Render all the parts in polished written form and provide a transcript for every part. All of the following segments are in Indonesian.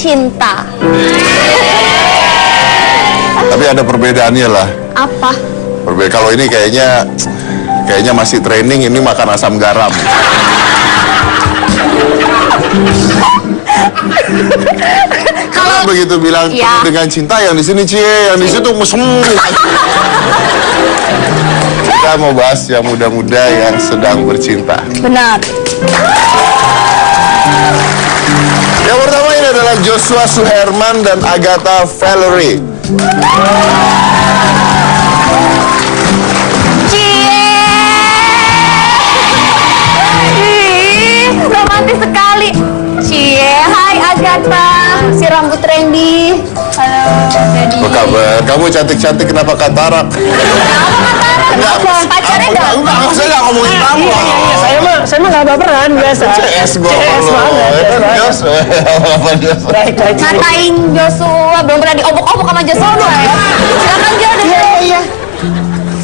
cinta. Tapi ada perbedaannya lah. Apa? Kalau ini kayaknya masih training, ini makan asam garam. Kalau begitu bilang ya, dengan cinta, yang di sini cie, yang di situ mesem. Kita mau bahas yang muda-muda yang sedang bercinta. Benar. Yang pertama ini adalah Joshua Suherman dan Agatha Valerie. Romantis sekali. Cie, hai Agatha, si rambut Randy. Halo, Randy. Apa kabar? Kamu cantik-cantik, kenapa katarak? Kenapa? Pacarnya gak? Enggak, saya nggak ngomongin kamu. Iya, saya mah nggak baperan biasa. CS gue CS banget. Jos, apa Jos? Baik. Ngatain Joshua, belum pernah diobok-obok sama Joshua ya. Silakan Jo, Iya.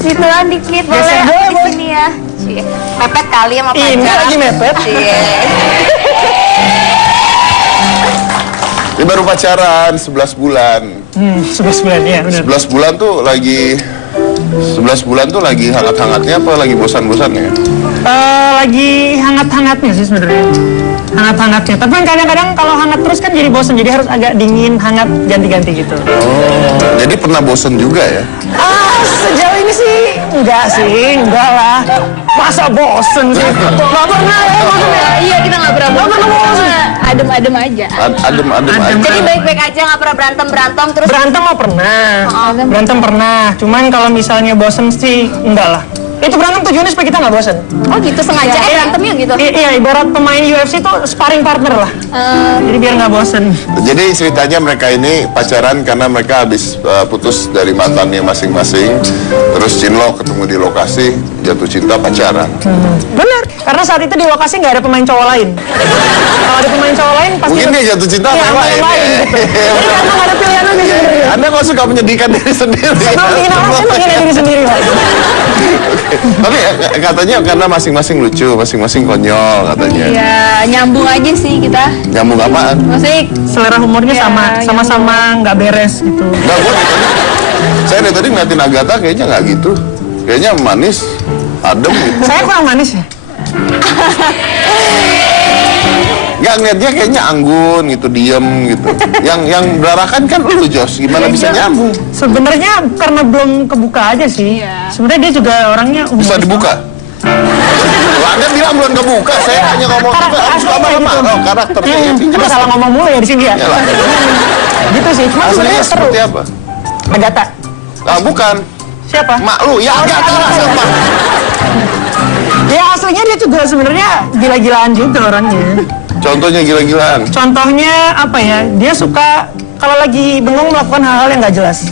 Ditelan dikit boleh di sini ya. Cie, mepet kali sama pacar. Ini lagi mepet. Cie. Ini baru pacaran 11 bulan. 11 bulan ya, benar. 11 bulan tuh lagi hangat-hangatnya apa lagi bosan-bosannya? Lagi hangat-hangatnya sih sebenarnya. Hangat-hangatnya. Tapi kan kadang-kadang kalau hangat terus kan jadi bosan. Jadi harus agak dingin, hangat, ganti-ganti gitu. Oh, jadi pernah bosan juga ya? Sejauh ini sih enggak lah. Masa bosen sih? Nggak pernah ya bosen ya? Iya, kita nggak pernah bosan. Adem-adem aja. Adem aja. Jadi baik-baik aja, nggak pernah berantem terus. Berantem mah pernah. Berantem pernah. Cuman kalau misalnya bosen sih enggak lah. Itu berantem tujuannya supaya kita nggak bosen. Oh gitu, sengaja berantemnya gitu. Iya, ibarat pemain UFC tuh sparring partner lah. Jadi biar nggak bosen. Jadi ceritanya mereka ini pacaran karena mereka habis putus dari mantannya masing-masing. Terus cinlok ketemu di lokasi, jatuh cinta, pacaran. Bener, karena saat itu di lokasi nggak ada pemain cowok lain. Kalau ada pemain cowok lain pasti Mungkin dia jatuh cinta iya, sama yang lain. gitu. Jadi karena nggak ada pilihan lagi sebenarnya. Anda kok suka menyedihkan diri sendiri? Emang ingin diri sendiri Pak. Tapi katanya karena masing-masing lucu, masing-masing konyol katanya. Iya, nyambung aja sih kita. Nyambung apaan? Maksudnya Selera humornya Ya, sama-sama nggak beres gitu. Enggak, saya dari tadi ngeliatin Agatha kayaknya nggak gitu. Kayaknya manis, adem gitu. Saya kurang manis ya. Nggak, ngeliatnya kayaknya anggun gitu, diem gitu. Yang berarakan kan lu, Jos. Gimana bisa nyambung? Sebenarnya karena belum kebuka aja sih. Iya. Sebenarnya dia juga orangnya Bisa dibuka? Loh, Anda bilang belum kebuka, saya hanya ngomong harus sama karakternya. Kenapa salah ngomong mulu ya di sini ya? Iyalah. Gitu sih. Cuma Aslinya sebenarnya seru. seperti apa? Agatha. Ah, bukan. Siapa? Mak lu, ya Agatha lah siapa? Ya aslinya dia juga sebenarnya gila-gilaan juga orangnya. Contohnya gila-gilaan. Contohnya apa ya? Dia suka kalau lagi bengong melakukan hal-hal yang nggak jelas.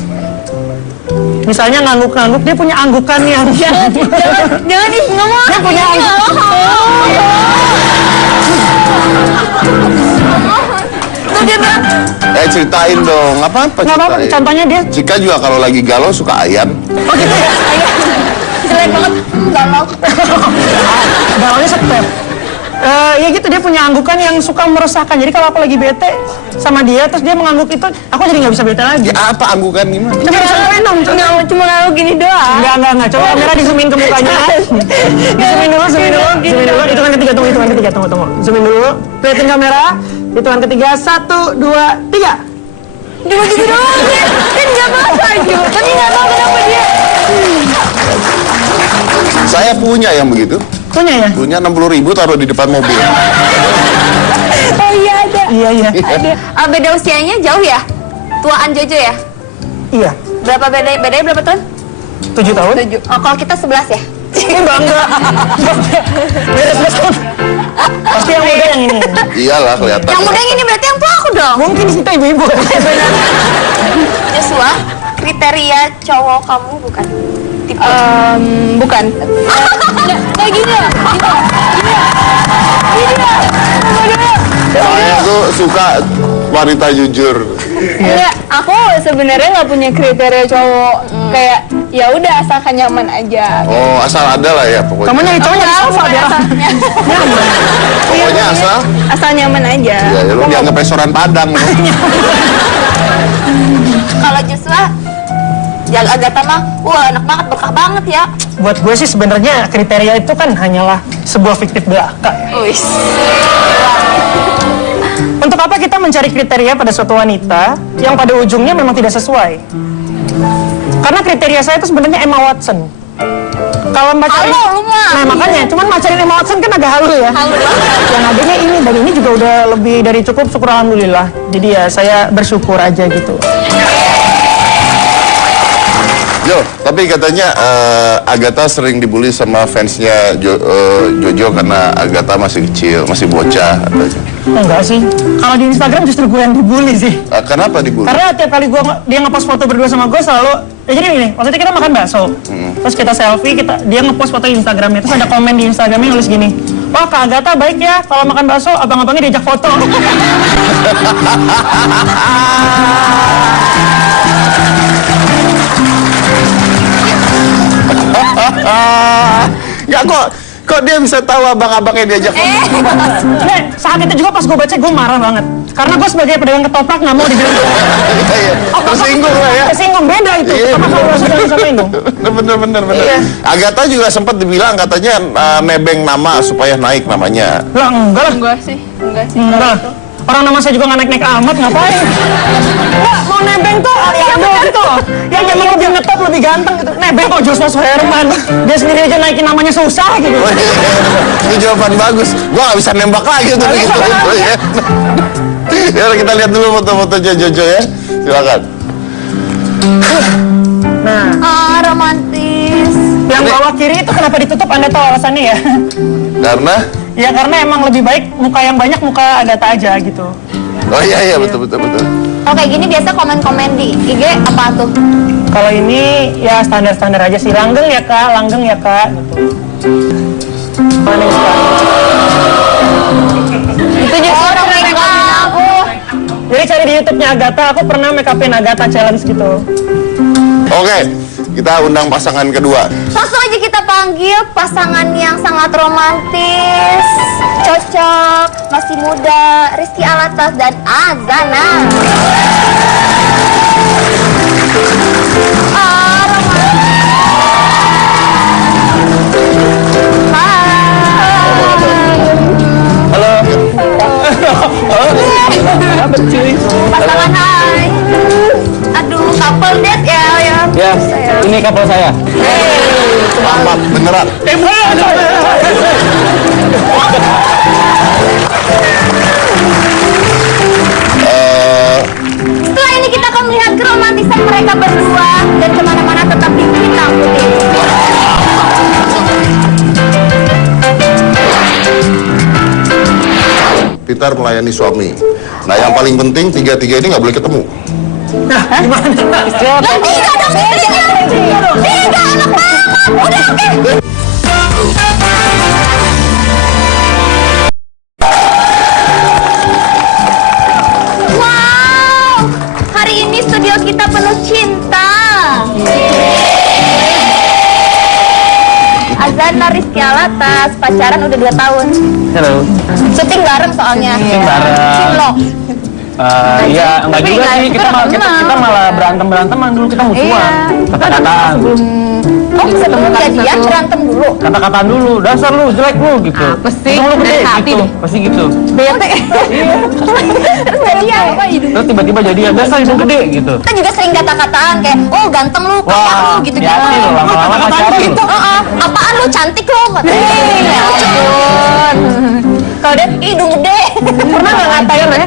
Misalnya ngangguk-ngangguk, dia punya anggukan yang jangan nih ngomong. dia punya anggukan. Ceritain dong, apa Nggak apa-apa. ceritain? Contohnya dia, Jika juga kalau lagi galau suka ayam. oh gitu ya? Jelek banget. Galau. Galaunya step. Ya gitu, dia punya anggukan yang suka meresahkan. Jadi kalau aku lagi bete sama dia, terus dia mengangguk itu, aku jadi nggak bisa bete lagi. Ya apa anggukan gimana? Coba cobain dong. Cuma ngalau gini doang. Enggak. Coba kamera di zoomin ke mukanya. Zoomin dulu. Hitungan ketiga, tunggu. Zoomin dulu. Lihatin kamera. Hitungan ketiga, 1, 2, 3. Cuma gitu doang. Kan nggak apa-apa aja. Tapi nggak tahu kenapa dia. Saya punya yang begitu. Punya ya? Punya 60.000 taruh di depan mobil. Oh iya ada. Iya. Ada. Beda usianya jauh ya? Tuaan Jojo ya? Iya. Berapa bedanya berapa tahun? 7 tahun? 7. Oh, kalau kita 11 ya? Enggak. Beres. Pasti yang muda yang ini. Iyalah kelihatan. Yang muda yang ini berarti yang tua aku dong. Mungkin kita ibu-ibu. Joshua, kriteria cowok kamu bukan? Tipe? Bukan. Kayak gini ya? Gini ya? Saya tuh suka wanita jujur. Enggak, aku sebenarnya nggak punya kriteria cowok kayak Ya udah asalkan nyaman aja. Oh, asal ada lah ya pokoknya. Kamu nyari cowok nyari sofa biar Pokoknya asal nyaman aja. ya lu dianggap restoran Padang. Kalau Joshua yang Agatha mah, wah enak banget, berkah banget ya. Buat gue sih sebenarnya kriteria itu kan hanyalah sebuah fiktif belaka. Wis. Untuk apa kita mencari kriteria pada suatu wanita yang pada ujungnya memang tidak sesuai? Karena kriteria saya itu sebenarnya Emma Watson. Kalau pacarin, Halo, lu mah. nah makanya, cuman pacarin Emma Watson kan agak halu ya. Halu banget. Yang adanya ini, dan ini juga udah lebih dari cukup, syukur alhamdulillah. Jadi ya saya bersyukur aja gitu. Jo, tapi katanya Agatha sering dibully sama fansnya Jojo karena Agatha masih kecil, masih bocah katanya. Enggak sih, kalau di Instagram justru gue yang dibully sih. Kenapa dibully? Karena tiap kali dia ngepost foto berdua sama gue selalu, ya jadi gini, maksudnya kita makan bakso, terus kita selfie, dia ngepost foto di Instagramnya, terus ada komen di Instagramnya nulis gini, wah Kak Agatha baik ya, kalau makan bakso abang-abangnya diajak foto. Nggak kok dia bisa tahu abang-abangnya diajak foto? Nah, saat itu juga pas gue baca gue marah banget, karena gue sebagai pedagang ketoprak nggak mau dibilang. Iya, tersinggung lah ya. Tersinggung, beda itu, ketoprak kalau langsung sama itu. Bener. Iya. Agatha juga sempat dibilang katanya nebeng nama supaya naik namanya. Lah enggak lah. Enggak sih. Enggak. Orang nama saya juga nggak naik-naik amat, ngapain? Nggak, mau nebeng tuh Aldo gitu. Yang emang lebih ngetop, lebih ganteng gitu. Nebeng kok Joshua Suherman. Dia sendiri aja naikin namanya susah gitu. Itu jawaban bagus. Gua nggak bisa nembak lagi tuh gitu. Ya kita lihat dulu foto-foto Jojo ya. Silakan. Nah, Romantis. yang bawah kiri itu kenapa ditutup? Anda tahu alasannya ya? Karena Ya karena emang lebih baik muka yang banyak, muka Agatha aja gitu. oh iya betul. Oke, gini biasa komen-komen di IG apa tuh? Kalau ini ya standar-standar aja sih. Langgeng ya kak gitu. Mana ini, Kak? Itu juga orang make aku. Jadi cari di YouTube-nya Agatha, aku pernah make upin Agatha challenge gitu. Oke, kita undang pasangan kedua. Langsung aja kita panggil pasangan yang sangat romantis, cocok, masih muda, Rizky Alatas dan Azana. Apa cuy? Pasangan hai. Aduh, couple date ya. Ya, ini kapal saya. Selamat beneran. Setelah ini kita akan melihat keromantisan mereka berdua dan kemana-mana tetap di Hitam Putih. Pintar melayani suami. Nah yang paling penting tiga-tiga ini nggak boleh ketemu. Gimana? Lah tiga dong, tiga anak banget. Udah oke. Wow, hari ini studio kita penuh cinta. Azana Rizky Alatas pacaran udah 2 tahun. Halo. Syuting bareng soalnya. Syuting bareng. Cinlok. Iya, enggak Tapi juga nggak- sih. Kita malah beranteman dulu, kita musuhan. Kata-kataan. Oh, sebelum jadian berantem dulu. Kata-kataan dulu. Dasar lu, jelek lu gitu. Apa sih? Hidung lu gede Dari hati gitu. deh. Pasti gitu. Bete. Terus jadian apa hidung? Terus tiba-tiba jadian, dasar hidung gede gitu. Kita juga sering kata-kataan kayak, oh ganteng lu, kaya lu, gitu-gitu. hati-hati lu, lama-lama pacaran lu. Apaan lu, cantik lu, katanya. Ya ampun. Kalau dia, hidung gede. Pernah nggak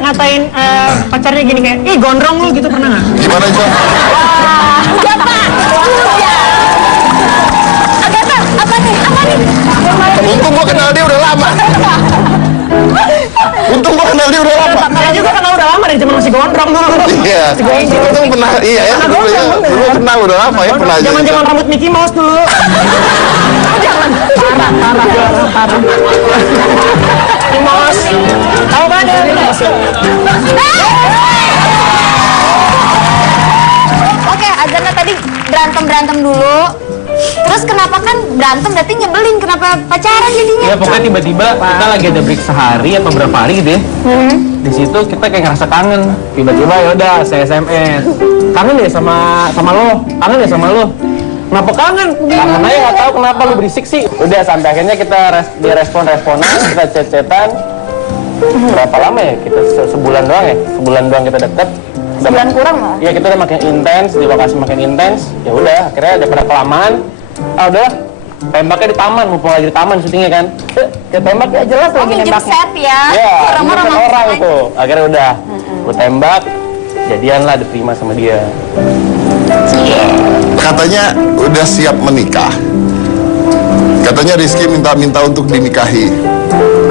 ngatain pacarnya gini kayak, ih gondrong lu gitu, pernah nggak? Gimana Jo? Udah pak, udah. Agatha, apa nih? Untung gua kenal dia udah lama. Untung gua kenal dia udah lama. Saya juga kenal udah lama dari zaman masih gondrong dulu. Iya. Untung pernah iya ya. Dulu ya. Dulu kenal udah lama ya pernah aja. Zaman-zaman rambut Mickey Mouse dulu. Jangan. Parah. Mickey Mouse. Tahu kan ya? Oke, Azana tadi berantem dulu. Terus kenapa kan berantem berarti nyebelin, kenapa pacaran jadinya? Ya pokoknya tiba-tiba kita lagi ada break sehari atau berapa hari gitu ya. Di situ kita kayak ngerasa kangen. Tiba-tiba ya udah saya SMS. Kangen ya sama lo. Kangen ya sama lo. Kenapa kangen? Kangen aja nggak tahu kenapa lu berisik sih. Udah sampai akhirnya kita dia responan, kita chat-chatan. Berapa lama ya? Kita sebulan doang ya. Sebulan doang kita deket. Sebulan kurang lah. Iya kita udah makin intens, di lokasi makin intens. Ya udah, akhirnya daripada kelamaan, udah tembaknya di taman, mumpung lagi di taman syutingnya kan. Kita tembak ya jelas Oh, lagi minjem nembaknya. set ya. Ya, Orang-orang ini kan langsung orang aja. tuh. Akhirnya udah, gue tembak, jadian lah diterima sama dia. Katanya udah siap menikah. Katanya Rizky minta untuk dinikahi.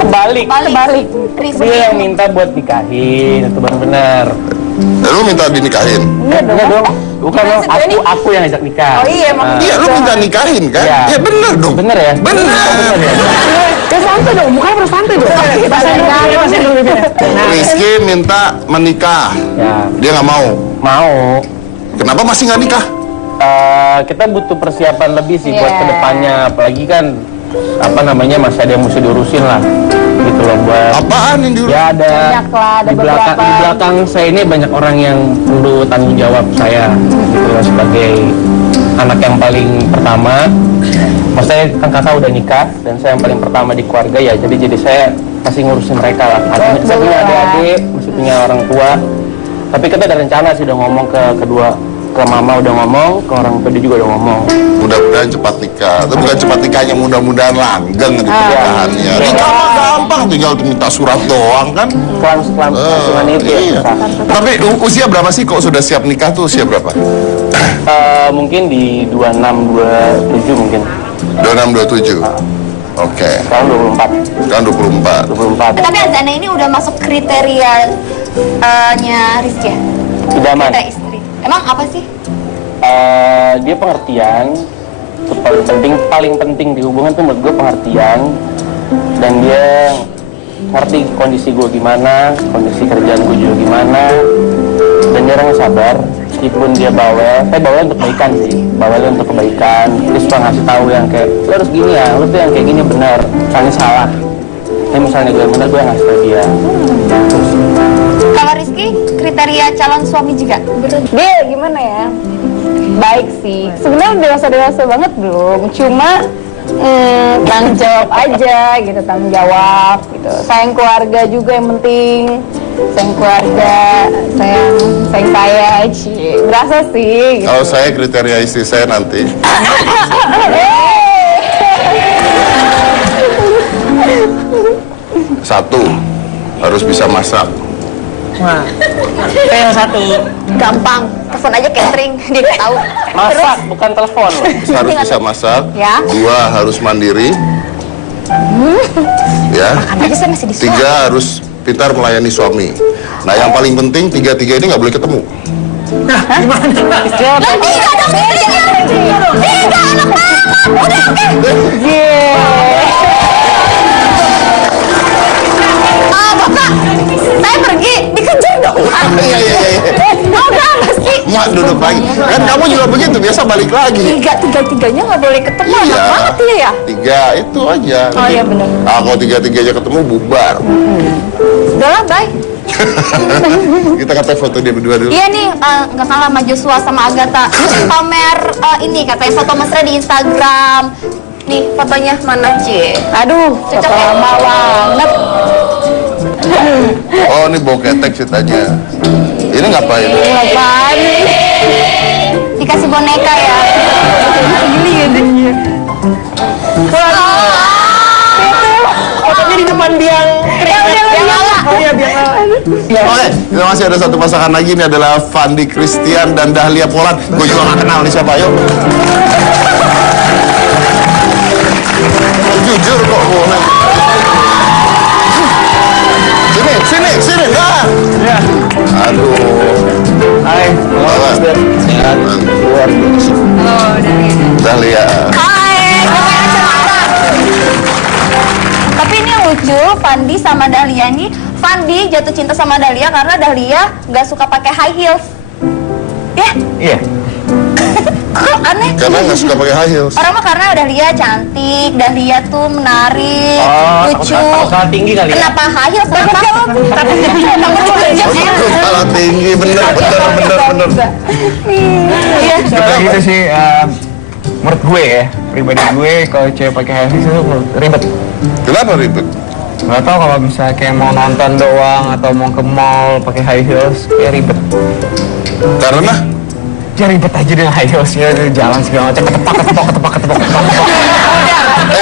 Kebalik. Rizky. Dia yang minta buat nikahin, itu benar-benar. Lu minta dinikahin? Enggak dong. Bukan dong, aku yang ngajak nikah. Oh iya, emang. Iya, lu minta nikahin kan? Iya. Iya bener dong. Bener ya? Bener. Ya santai dong, mukanya harus santai dong. Pasin dulu bibirnya. Rizky minta menikah. Ya, Dia nggak mau. mau. Kenapa masih nggak nikah? Kita butuh persiapan lebih sih buat kedepannya, apalagi kan masih ada yang mesti diurusin lah gitu loh buat Apaan yang diurus? ya ada Banyak lah, ada di belakang saya ini banyak orang yang perlu tanggung jawab saya gitu loh sebagai anak yang paling pertama. Maksudnya kan kakak udah nikah dan saya yang paling pertama di keluarga ya, jadi saya pasti ngurusin mereka lah. Saya punya adik-adik, masih punya orang tua, tapi kita ada rencana sih, udah ngomong ke mama, udah ngomong ke orang tua, dia juga udah ngomong. Mudah-mudahan cepat nikah. Itu bukan cepat nikahnya, mudah-mudahan langgeng di pernikahannya. Nikah mah gampang, tinggal minta surat doang kan. Kelangsungan itu ya Iya. susah. Tapi usia berapa sih kok sudah siap nikah tuh, usia berapa? Mungkin di 26, 27 mungkin. 26, 27. Oke. Sekarang 24. Sekarang 24. 24. Tapi Azana ini udah masuk kriteria nya Rizky ya? Idaman. Kriteria istri. Emang apa sih? Dia pengertian. Itu paling penting di hubungan tuh menurut gue pengertian. Dan dia ngerti kondisi gue gimana, kondisi kerjaan gue juga gimana. Dan dia orang sabar. Meskipun dia bawel untuk kebaikan sih, bawel untuk kebaikan. Dia suka ngasih tahu yang kayak, lo harus gini ya, lo tuh yang kayak gini benar, misalnya salah. Tapi misalnya gue yang benar, gue yang ngasih tahu dia. Terus, Kalau Rizky kriteria calon suami juga? Dia gimana ya? Baik sih. Sebenarnya dewasa banget belum. Cuma tanggung jawab aja gitu, tanggung jawab gitu. Sayang keluarga juga yang penting. Sayang keluarga, sayang saya, berasa sih. Gitu. Kalau saya kriteria istri saya nanti satu, harus bisa masak. Nah, itu yang satu. Gampang, telepon aja catering, dia udah tahu. masak, bukan telepon. Harus bisa masak. Ya. Dua, harus mandiri. Ya. Makan aja saya masih disuruh. Tiga, harus pintar melayani suami. Nah, yang paling penting tiga-tiga ini nggak boleh ketemu. Nah, gimana? Lah, tiga dong, tiga anak banget. Udah oke. Bapak, saya pergi, dikejar dong. Iya. Udah, Rizky. Mak duduk lagi. Kan kamu juga begitu, biasa balik lagi. Tiga-tiganya nggak boleh ketemu, anak banget dia ya. Tiga, itu aja. Oh iya benar. Kalau tiga-tiganya ketemu, bubar. Udahlah, bye. Kita kata foto dia berdua dulu. Iya nih, nggak kalah sama Joshua sama Agatha. Pamer ini katanya foto mesra di Instagram. Nih fotonya mana Cie? Aduh, Cocok ya? lama banget. Oh, ini bau ketek ceritanya. Ini ngapain? Apaan nih? Dikasih boneka ya. Gini gitu. Fotonya di depan biang Lala. Oh iya, biang lala. Oke, kita masih ada satu pasangan lagi. Ini adalah Fandi Christian dan Dahlia Polan. Gue juga gak kenal nih siapa, yuk. Jujur kok boleh. Sini, dah. Ya. Aduh. Hai, Apa? sehat. Luar biasa. Dahlia. Hai, namanya Cemara. Tapi ini yang lucu, Fandi sama Dahlia nih. Fandi jatuh cinta sama Dahlia karena Dahlia nggak suka pakai high heels. Ya, Iya. Kok aneh? Karena nggak suka pakai high heels. Orang mah karena Dahlia cantik, Dahlia tuh menarik, lucu. Takut tinggi kali ya? Kenapa high heels? Kenapa? Kepala tinggi, bener. Kayak gitu sih, menurut gue ya, pribadi gue kalau cewek pakai high heels itu ribet. Kenapa ribet? Gak tau kalau misalnya kayak mau nonton doang atau mau ke mall pakai high heels, kayak ribet. Karena Ya ribet aja dengan high heelsnya, jalan segala macam, ketepak.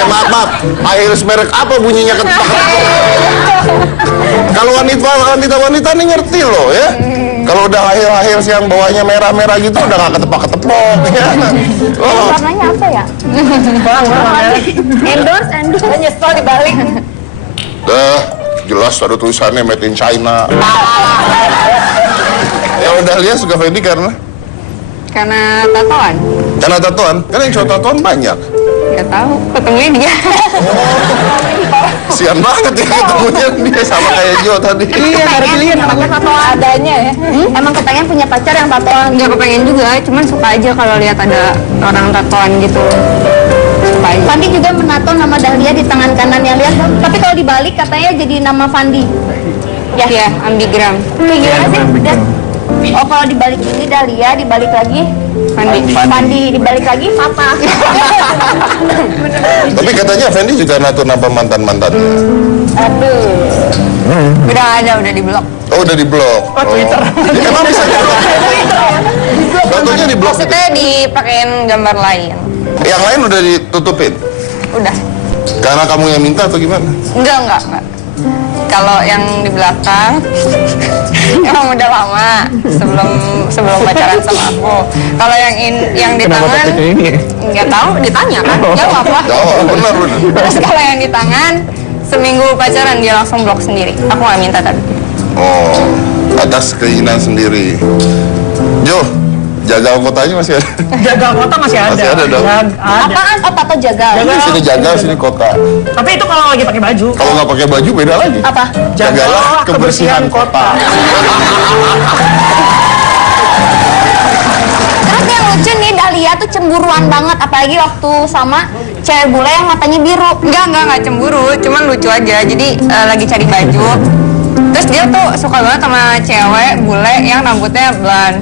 maaf, high heels merek apa bunyinya ketepak? Kalau wanita nih ngerti loh ya. Kalau udah high heels yang bawahnya merah-merah gitu udah nggak ketepok ya. Oh, Warnanya apa ya? Endorse. Nyesel dibalik. jelas ada tulisannya made in China. Ya udah lihat suka Fendi karena tatoan. Karena tatoan, kan yang cowok tatoan banyak. Gak tahu, ketemunya dia. Sian banget ya ketemunya dia sama kayak Jo tadi. Iya, harus lihat anaknya tatoan adanya ya. Emang kepengen punya pacar yang tatoan? Gak kepengen juga, cuman suka aja kalau lihat ada orang tatoan gitu. Suka aja. Fandi juga menato nama Dahlia di tangan kanan yang lihat. Tapi kalau dibalik katanya jadi nama Fandi. Ya, ambigram. Kayak gimana sih? Dan, oh kalau dibalik ini Dahlia, dibalik lagi Fandi, dibalik lagi Papa. Tapi katanya Fendi juga nato nama mantan-mantannya. Aduh. Udah di blok. Oh udah di blok. Oh, Twitter. Emang bisa Fotonya di blok. Maksudnya dipakein gambar lain. Yang lain udah ditutupin. Udah. Karena kamu yang minta atau gimana? Enggak. Kalau yang di belakang emang udah lama sebelum pacaran sama aku. Kalau yang di tangan nggak tahu, ditanya kan jawab lah. Oh benar. Terus kalau yang di tangan seminggu pacaran dia langsung blok sendiri. Aku nggak minta tadi. Oh, atas keinginan sendiri. Jo, jagal kotanya masih ada. Jaga kota masih ada. Masih ada dong. Ada. Apaan? Oh tato jagal. Sini jagal, sini kota. Tapi itu kalau lagi pakai baju. Kalau nggak pakai baju beda lagi. Apa? Jagalah kebersihan kota. Terus yang lucu nih Dahlia tuh cemburuan banget, apalagi waktu sama cewek bule yang matanya biru. Enggak cemburu, cuman lucu aja. Jadi lagi cari baju. Terus dia tuh suka banget sama cewek bule yang rambutnya blonde.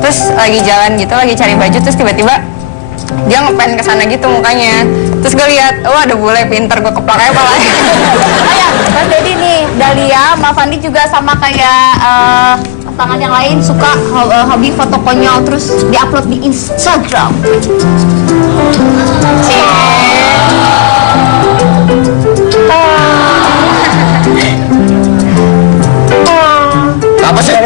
Terus lagi jalan gitu, lagi cari baju, terus tiba-tiba dia ngepen kesana gitu mukanya. Terus gue lihat, oh ada bule pinter, gue keplak aja palanya. Oh ya, kan jadi nih Dahlia, Ma Fandi juga sama kayak pasangan yang lain suka hobi foto konyol terus diupload di Instagram. Apa sih?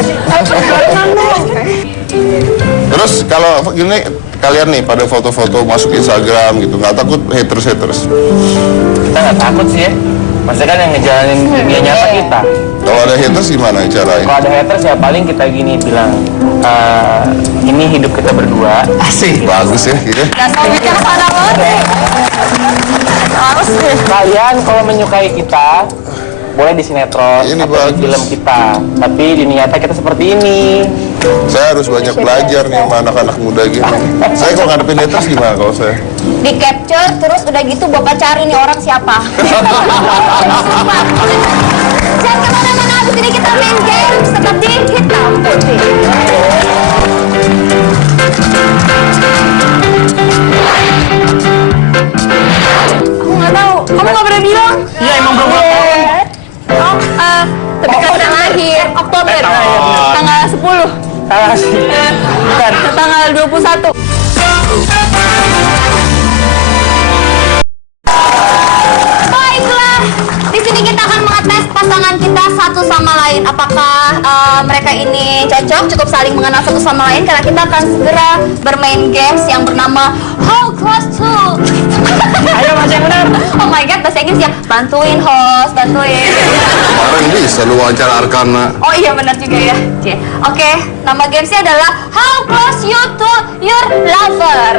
Terus kalau gini kalian nih pada foto-foto masuk Instagram gitu nggak takut haters? Kita nggak takut sih ya. Maksudnya kan yang ngejalanin dunia nyata kita. Kalau ada haters gimana caranya? Kalau ada haters ya paling kita gini bilang, ini hidup kita berdua. Asik, bagus ya gitu. Gak usah mikir sana banget deh. Harus deh. Kalian kalau menyukai kita, boleh di sinetron Ini atau di bagus. film kita. Tapi di nyata kita seperti ini. Saya harus banyak belajar nih sama anak-anak muda gitu. Saya kalau ngadepin haters gimana kalau saya? Di capture terus udah gitu bapak cari nih orang siapa. Jangan kemana-mana, abis ini kita main games tetap di Hitam Putih. Aku nggak tahu, kamu nggak pernah bilang? Iya emang belum tahu. Oh, tapi kan udah lahir Oktober, tanggal 10. Salah sih. Bukan. Tanggal 21. Baiklah, di sini kita akan mengetes pasangan kita satu sama lain. Apakah mereka ini cocok, cukup saling mengenal satu sama lain? Karena kita akan segera bermain games yang bernama How Close To. Ayo Mas yang benar. Oh my god, bahasa Inggris ya. Bantuin host, bantuin. Kemarin ini selalu wawancara Arkana. Oh iya benar juga ya. Oke, nama gamesnya adalah How Close You To Your Lover.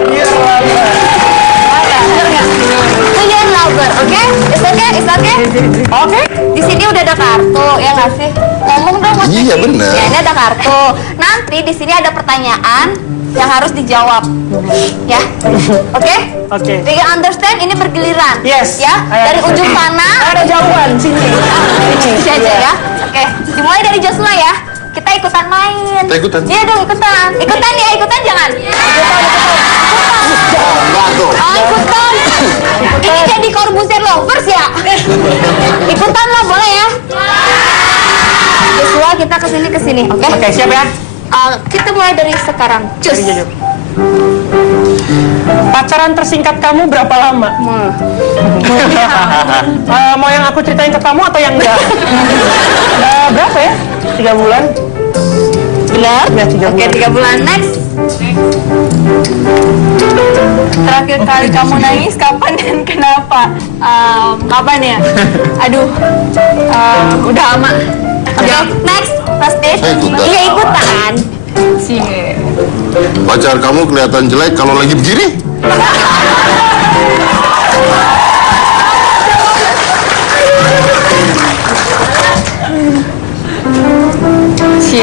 Bener nggak? To your lover, oke? It's okay? Oke. Di sini udah ada kartu, ya nggak sih? Ngomong dong Mas. Iya, bener. Ya ini ada kartu. Nanti di sini ada pertanyaan. yang harus dijawab. Ya, oke? Oke. Do you understand? Ini bergiliran. Yes. Ya, dari ujung sana. Ada jauhan sini. Ini aja ya. Oke, dimulai dari Joshua ya. Kita ikutan main. Kita ikutan? Iya dong, ikutan. Ikutan ya, ikutan jangan. Enggak tuh. Oh, ikutan. Ini jadi Corbuzier lovers ya. Ikutan lah, boleh ya. Joshua, kita kesini. Oke? Oke, siap ya. Kita mulai dari sekarang. Cus. Dari Jojo. Pacaran tersingkat kamu berapa lama? Mau yang aku ceritain ke kamu atau yang enggak? Berapa ya? 3 bulan? Benar? Ya, 3 Oke, bulan. 3 bulan. Next. Terakhir kali kamu nangis kapan dan kenapa? Kapan ya? Aduh, udah lama. Oke, next. Pasti. Saya ikutan. Iya, ikutan. Pacar kamu kelihatan jelek kalau lagi begini.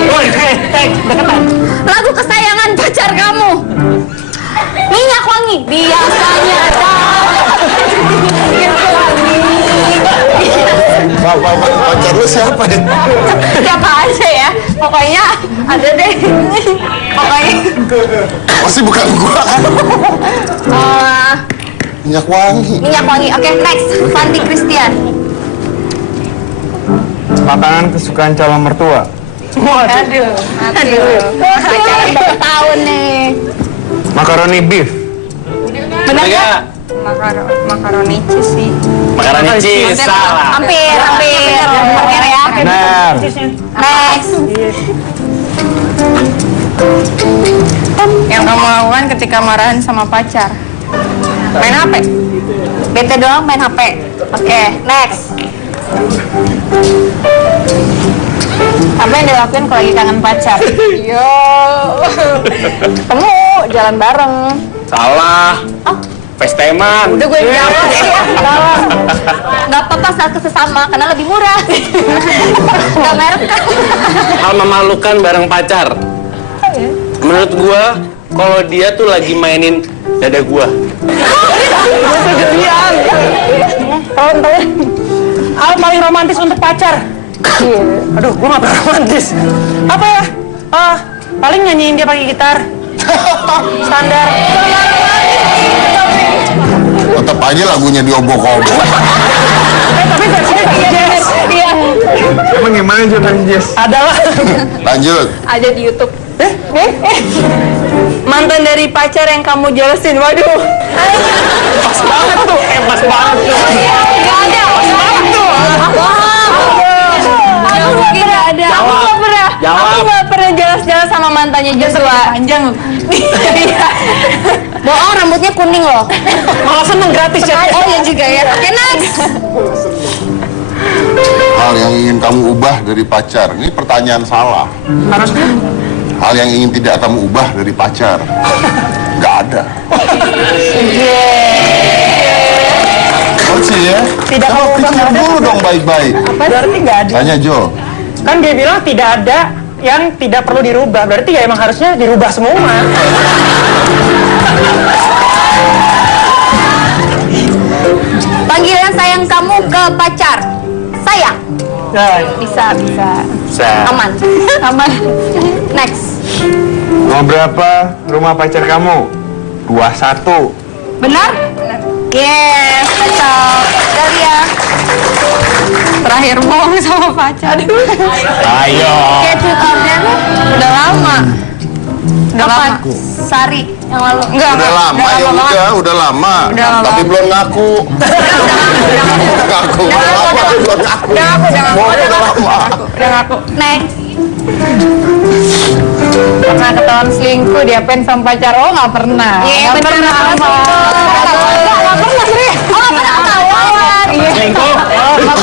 Woi, deketan. Lagu kesayangan pacar kamu. Minyak wangi. Biasanya Pacar lu siapa ya? siapa aja ya. Pokoknya ada deh. Pokoknya Pasti bukan gua. Minyak wangi. minyak wangi. Oke, next. Fanti Christian. Makanan kesukaan calon mertua. Aduh. Pacaran berapa tahun nih? Makaroni beef. Benar nggak? Makaroni cheese sih. Makaroni cheese, salah. Hampir ya. Benar. Next. Yang kamu lakukan ketika marahan sama pacar? Main HP. Bete doang main HP. Oke, next. Apa yang dilakuin kalau lagi kangen pacar? Yo, ketemu, jalan bareng. Salah. Festeman. Udah gue jawab sih ya. Gak apa-apa saat kesesama karena lebih murah. Gak merek kan. Hal memalukan bareng pacar. Menurut gua, kalau dia tuh lagi mainin dada gua. Hal paling romantis untuk pacar. Aduh, gua nggak pernah romantis. Apa ya? Paling nyanyiin dia pakai gitar. Standar. Tetap aja lagunya diobok-obok. Tapi versinya pakai jazz. Iya. Emang gimana Jordan Jazz? Adalah. Lanjut. Ada di YouTube. Mantan dari pacar yang kamu jelasin, waduh. Pas banget tuh. Pas banget tuh. Gak ada. Pas banget tuh. Aku gak ada. Aku gak pernah. Jawab. Aku gak pernah jelas-jelas sama mantannya Joshua. Panjang. Bohong, rambutnya kuning loh. Malah seneng gratis ya. Oh iya juga ya. Oke, next. Hal yang ingin kamu ubah dari pacar. Ini pertanyaan salah. Harusnya. Hal yang ingin tidak kamu ubah dari pacar. Nggak ada. Oh sih ya? Tidak kamu ubah, Pikir nggak ada. dulu dong baik-baik. Berarti nggak ada. Tanya Jo. Kan dia bilang tidak ada yang tidak perlu dirubah. Berarti ya emang harusnya dirubah semua. Panggilan sayang kamu ke pacar. Sayang. Nah, Bisa. Aman. Aman. Next. Mau berapa rumah pacar kamu? 21. Benar? Yes, betul. Dari ya. Terakhir bohong sama pacar. Ayo. Kayak 2000 Udah lama. Udah lama. Sari yang lalu. Enggak. Udah lama ya udah lama. Tapi belum ngaku. Ngaku. Lama tapi belum ngaku. Udah lama. Udah ngaku. Next. Pernah ketahuan selingkuh diapain sama pacar? Oh nggak pernah. Iya, Nggak bener. pernah. Nggak pernah sih. Oh, nggak pernah ketahuan. Iya. selingkuh. Nggak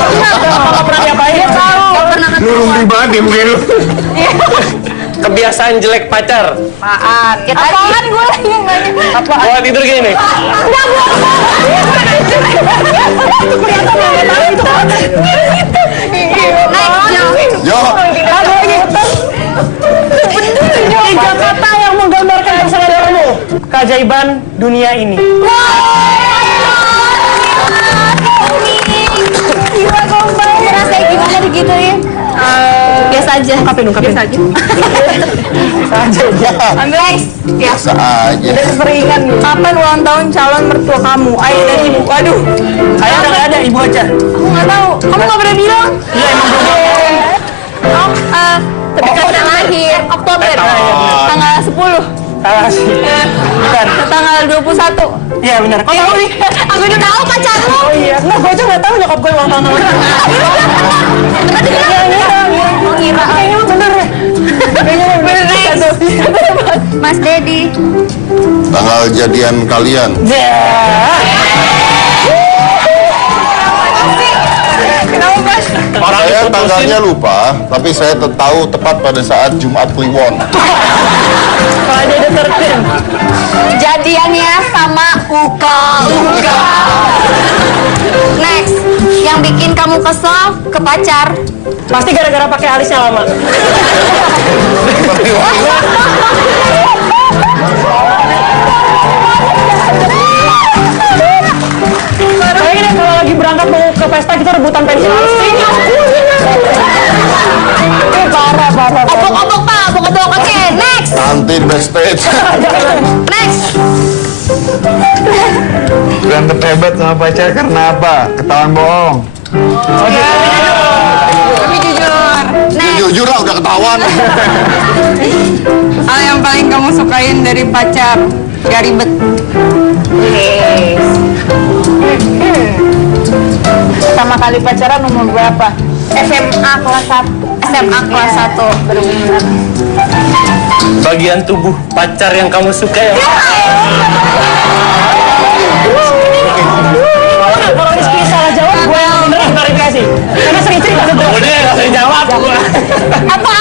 pernah diapain. Nggak pernah Lu ketahuan. rumpi banget ya mungkin lu. Kebiasaan jelek pacar. Apaan? Ya tadi. Apaan gue lagi yang nanya? Apa? Gua tidur gini nih. Next, Jo. Jo. Tiga kata yang menggambarkan keajaiban dunia ini. Gila gombal. Merasa gimana digituin? Biasa aja. Ungkapin. Biasa aja. Next. Ya. Biasa aja. Keseringan nih. Kapan ulang tahun calon mertua kamu? Ayah dan ibu. Waduh. Ayah udah nggak ada, ibu aja. Aku nggak tahu. Kamu nggak pernah bilang? Iya emang belum. Oh, tapi kan lahir Oktober. Tanggal 10. Salah sih. Bukan. Tanggal 21. Iya benar. Kok tahu nih? Aku udah tahu pacarmu. Oh iya. Nggak, gue aja nggak tahu nyokap gue ulang tahun. Tadi bilang mau ngira. Kayaknya bener ya. Bener. Mas Dedi. Tanggal jadian kalian. Kenapa Mas? Saya tanggalnya lupa, tapi saya tahu tepat pada saat Jumat Kliwon. Kalau ada tertin. Jadiannya sama Uka. Next, yang bikin kamu kesel ke pacar. Pasti gara-gara pakai alisnya lama. Kayak gini kalau lagi berangkat mau ke pesta kita rebutan pensil alis. Parah. Obok-obok Pak, obok-obok. Oke, next. Nanti di backstage. Next. Berantem hebat sama pacar karena apa? Ketahuan bohong. Tapi jujur. Next. Jujur lah udah ketahuan. Hal yang paling kamu sukain dari pacar? Gak ribet. Pertama kali pacaran umur berapa? SMA kelas 1. SMA kelas 1. Bener-bener. Bagian tubuh pacar yang kamu suka ya? Kalau Rizky salah jawab, gue yang beneran klarifikasi. Karena sering cerita sebenernya. Udah nggak usah jawab. Apa?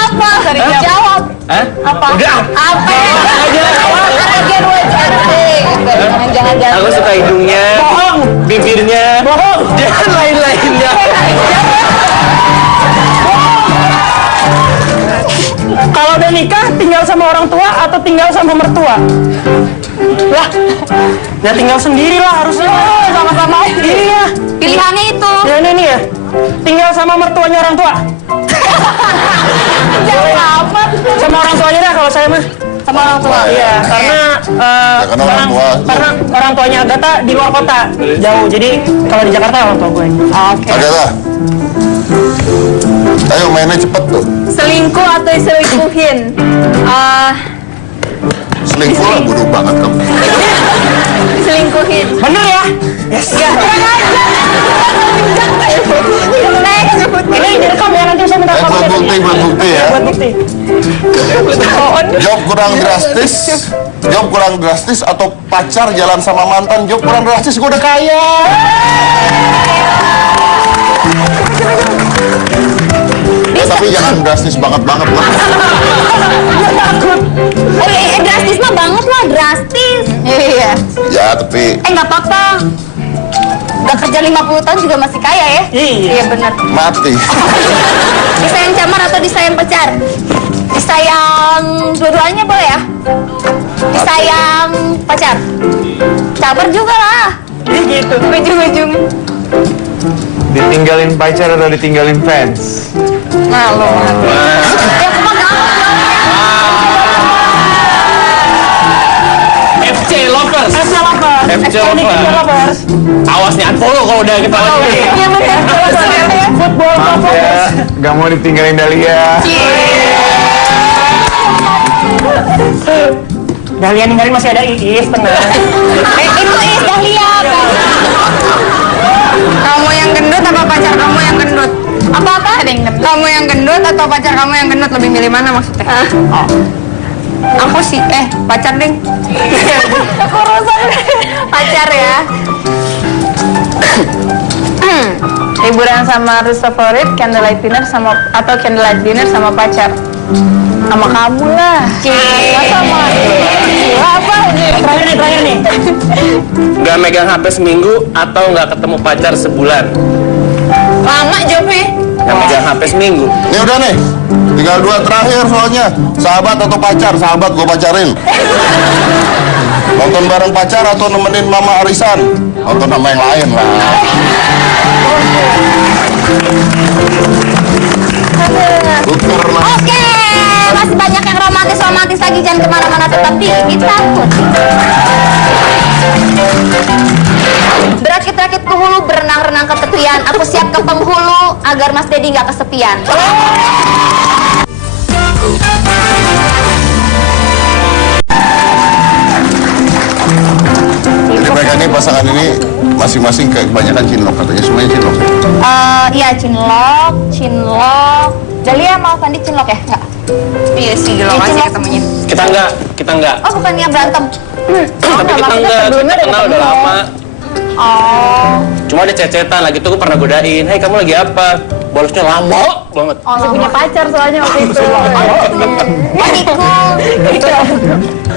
Jawab. Hah? Apa? Udah. Apa? Agen wajar deh. Jangan-jangan. Aku suka hidungnya, Bohong. bibirnya, Bohong. dan lain-lainnya. Kalau udah nikah, tinggal sama orang tua atau tinggal sama mertua? Lah, ya tinggal sendiri lah harusnya. Sama-sama. Iya. Pilihannya itu. Ya ini ya. Tinggal sama mertuanya orang tua. Jauh amat. Sama orang tuanya dah kalau saya mah. Sama orang tua. Iya, karena karena orang tua. karena orang tuanya Agatha di luar kota jauh. Jadi kalau di Jakarta orang tua gue. Oke. Agatha. Ayo mainnya cepet tuh. Selingkuh atau diselingkuhin? Selingkuh lah, bodoh banget kamu. Diselingkuhin. Bener ya? Yes. Ya, Next. Ini direkam ya, nanti saya minta Buat bukti ya. Buat bukti. Job kurang drastis atau pacar jalan sama mantan. Job kurang drastis, gue udah kaya. Tapi jangan drastis banget lah. Drastis mah banget lah, drastis. Iya. Ya tapi Nggak apa-apa. Udah kerja 50 tahun juga masih kaya ya? Iya. Benar. mati. Disayang camar atau disayang pacar? Disayang dua-duanya boleh ya? Disayang pacar? Camar juga lah. Jadi gitu. Ujung-ujung. Ditinggalin pacar atau ditinggalin fans? Malu. Ya aku mah gampang. FC Lovers. FC Lovers. FC Lovers. Awas nih unfollow kalau udah ketahuan. Iya benar. Football Maaf ya, gak mau ditinggalin Dahlia. Dahlia ninggalin masih ada Iis, tenang. Itu is Dahlia. kamu yang gendut apa pacar kamu yang gendut? Apa-apa? Kamu yang gendut atau pacar kamu yang gendut? Lebih milih mana maksudnya? Oh. Aku sih, pacar ding. Kekurusan pacar ya. Liburan sama rute favorit, candlelight dinner atau candlelight dinner sama pacar? Sama kamu lah. Sama. Apa? Terakhir nih. Nggak megang HP seminggu atau nggak ketemu pacar sebulan? Lama jawabnya. Nggak megang HP seminggu. Ini udah nih, tinggal 2 terakhir soalnya. Sahabat atau pacar? Sahabat gue pacarin. Nonton bareng pacar atau nemenin mama arisan? Nonton sama yang lain lah. Tuker lah. Oke, masih banyak yang romantis lagi. Jangan kemana-mana, tetap di Kita Putih. Berakit-rakit ke hulu, berenang-renang ke tepian. Aku siap ke penghulu agar Mas Dedi nggak kesepian. Jadi mereka ini pasangan ini masing-masing kayak kebanyakan cinlok katanya, semuanya cinlok. Iya, cinlok. Dalia mau Fandi cinlok ya? Nggak? Iya sih, cinlok aja ketemunya. Kita enggak. Oh, bukannya berantem. Tapi kita enggak, kita kenal udah lama. Oh. Cuma ada cecetan lagi tuh, gue pernah godain. Hei, kamu lagi apa? Balesnya lama banget. Masih punya pacar soalnya waktu itu.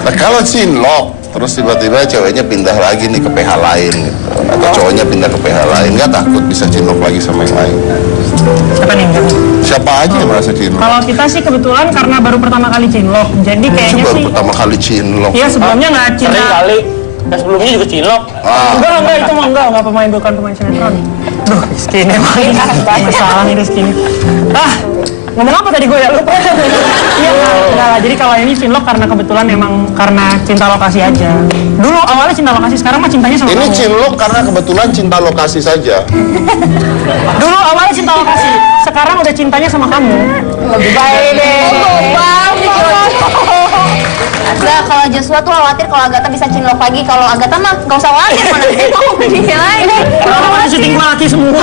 Nah kalau cinlok, terus tiba-tiba ceweknya pindah lagi nih ke PH lain gitu. Atau cowoknya pindah ke PH lain, nggak takut bisa cinlok lagi sama yang lain? Siapa nih? Siapa aja yang merasa cinlok? Kalau kita sih kebetulan karena baru pertama kali cinlok, jadi kayaknya Baru sih. pertama kali cinlok. Iya, sebelumnya nggak cinta. Sering kali. Dan sebelumnya juga cinlok. Enggak, itu mah enggak pemain, bukan pemain sinetron. Duh, Rizky ini emang masalah nih Rizky ini. Ngomong apa tadi gue ya, lupa. Iya, enggak lah, jadi kalau ini cinlok karena kebetulan memang karena cinta lokasi aja. Dulu awalnya cinta lokasi, sekarang mah cintanya sama Ini kamu. cinlok karena kebetulan cinta lokasi saja. Dulu awalnya cinta lokasi, sekarang udah cintanya sama kamu. Lebih baik deh. Enggak, kalau Joshua tuh khawatir kalau Agatha bisa cinlok lagi. Kalau Agatha mah nggak usah khawatir, mana mau pergi lain. Kalau masih syuting mati semua.